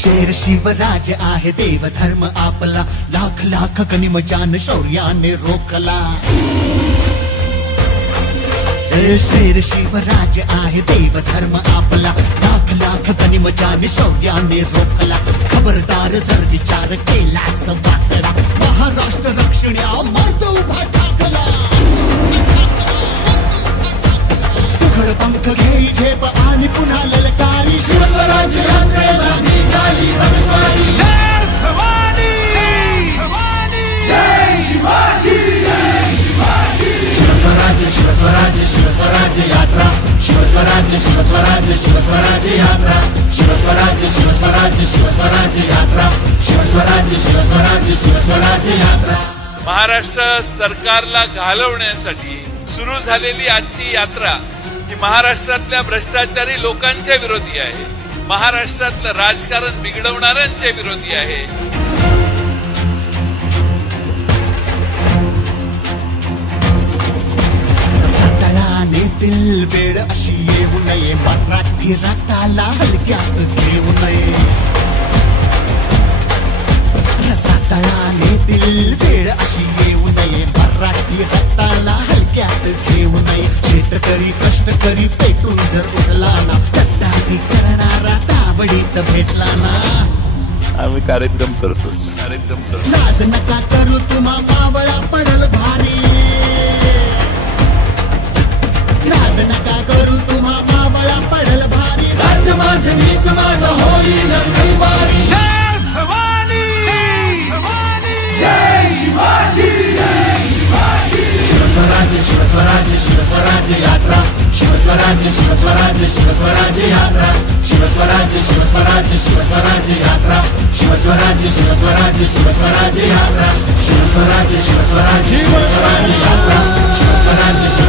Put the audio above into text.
शेर शिवराज आहे देवधर्म आपला, लाख लाख गनिमजान शौर्याने रोखला. शेर शिवराज आहे देवधर्म आपला, लाख लाख गनिमजान शौर्याने रोखला. खबरदार जर विचार केलास वाकडा, महाराष्ट्र रक्षण्या मर्द उभा ठाकला. तुघड पंख घेई झेप आणि पुन्हा ललकारी, शिवस्वराज्य यात्रेला निघाली भगस्वारी. शेर भवानी, जय शिवाजी, जय शिवाजी. शिवस्वराज्य शिवस्वराज्य शिवस्वराज्य यात्रा, शिवस्वराज्य शिवस्वराज्य शिवस्वराज्य यात्रा, शिवस्वराज्य शिवस्वराज्य शिवस्वराज्य यात्रा, शिवस्वराज्य शिवस्वराज्य शिवस्वराज्य यात्रा. महाराष्ट्र सरकारला घालवण्यासाठी सुरू झालेली आजची यात्रा ही महाराष्ट्रातल्या भ्रष्टाचारी लोकांच्या विरोधी आहे, महाराष्ट्रातलं राजकारण बिघडवणाऱ्यांच्या विरोधी आहे. दिल वेळ अशी येऊ नये, मराठी रक्ताला हलक्यात घेऊ नये. रसातळाने दिल वेळ अशी येऊ नये, मराठी रक्ताला हलक्यात घेऊ नये. शेतकरी कष्टकरी पेटून जर उठला ना, गद्दारी करणारा ताबडीत भेटला ना. आम्ही कार्यक्रम करतोच. लाज नका करू तुम्हा मावळा पडल भारी, लाज नका करू तुम्हा मावळा पडल भारी. राज्य माझं मीच माझं होईल कैवारी. शेर भवानी, जय शिवाजी, जय शिवाजी. शिवस्वराज्य शिवस्वराज्य शिवस्वराज्य यात्रा, शिवस्वराज्य शिवस्वराज्य शिवस्वराज्य यात्रा, शिवस्वराज्य शिवस्वराज्य शिवस्वराज्य यात्रा, शिवस्वराज्य शिवस्वराज्य शिवस्वराज्य यात्रा, शिवस्वराज्य शिवस्वराज्य शिवस्वराज्य यात्रा, शिवस्वराज्य